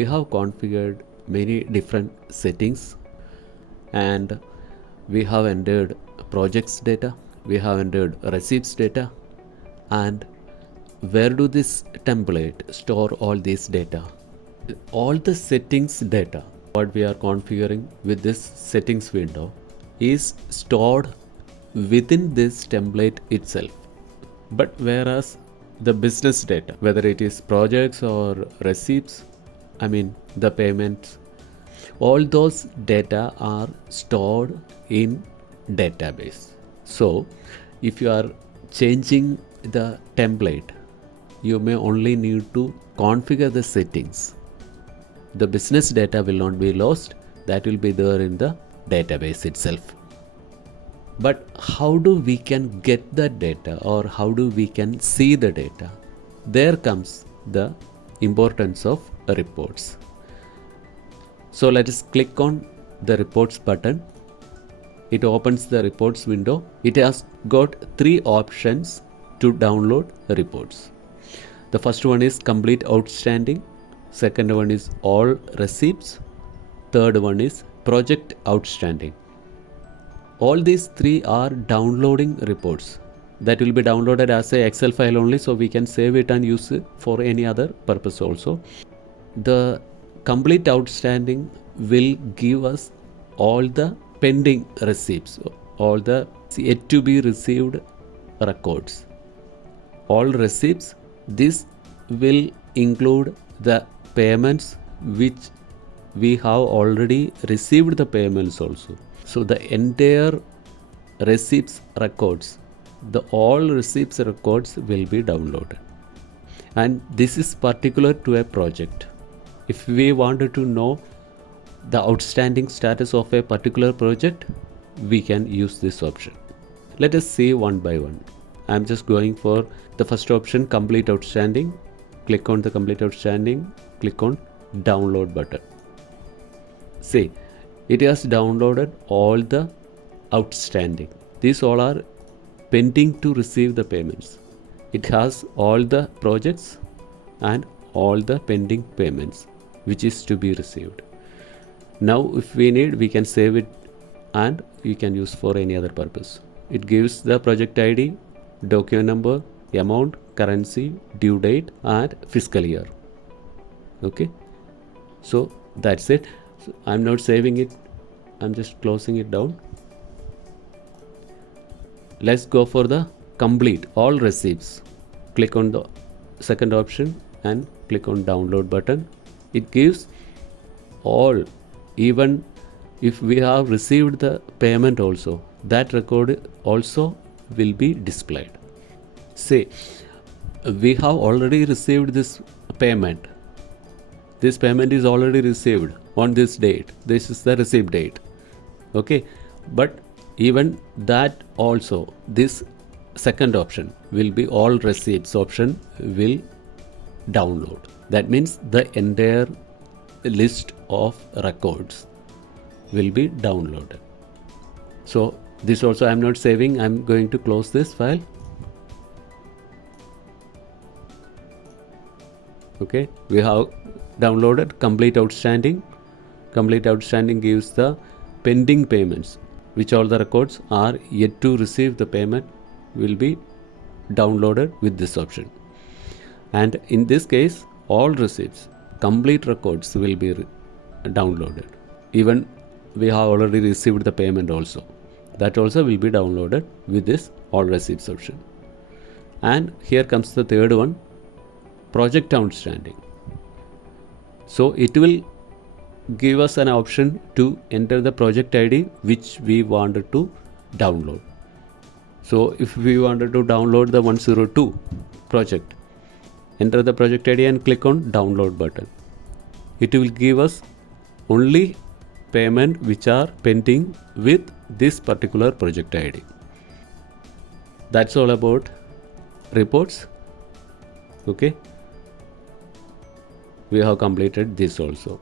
we have configured many different settings, and we have entered projects data, we have entered receipts data, and where do this template store all this data? All the settings data what we are configuring with this settings window is stored within this template itself. But whereas the business data, whether it is projects or receipts, the payments, all those data are stored in database. So if you are changing the template, you may only need to configure the settings. The business data will not be lost, that will be there in the database itself. But how do we can get that data, or how do we can see the data? There comes the importance of reports. So let us click on the reports button. It opens the reports window. It has got 3 options to download reports. The first one is complete outstanding, second one is all receipts, third one is project outstanding. All these 3 are downloading reports that will be downloaded as a Excel file only, so we can save it and use it for any other purpose also. The complete outstanding will give us all the pending receipts, all the yet to be received records. All receipts, this will include the payments which we have already received the payments also. So the entire receipts records, the all receipts records will be downloaded. And this is particular to a project. If we wanted to know the outstanding status of a particular project, we can use this option. Let us see one by one. I am just going for the first option, complete outstanding. Click on the complete outstanding, click on download button. See, it has downloaded all the outstanding. These all are pending to receive the payments. It has all the projects and all the pending payments which is to be received. Now if we need, we can save it and we can use for any other purpose. It gives the project ID, document number, amount, currency, due date and fiscal year. Okay, so that's it. So I'm not saving it, I'm just closing it down. Let's go for the complete all receipts. Click on the second option and click on download button. It gives all, even if we have received the payment also, that record also will be displayed. Say we have already received this payment. This payment is already received on this date. This is the receipt date. Okay, but even that also, this second option will be all receipts option will download. That means the entire list of records will be downloaded. So this also I am not saving, I am going to close this file. Okay, we have downloaded complete outstanding. Complete outstanding gives the pending payments, which all the records are yet to receive the payment will be downloaded with this option. And in this case, all receipts, complete records will be downloaded. Even we have already received the payment also, that also will be downloaded with this all receipts option. And here comes the third one, project outstanding. So it will give us an option to enter the project ID which we wanted to download. So if we wanted to download the 102 project, enter the project ID and click on download button. It will give us only payment which are pending with this particular project ID. That's all about reports. Okay, we have completed this also.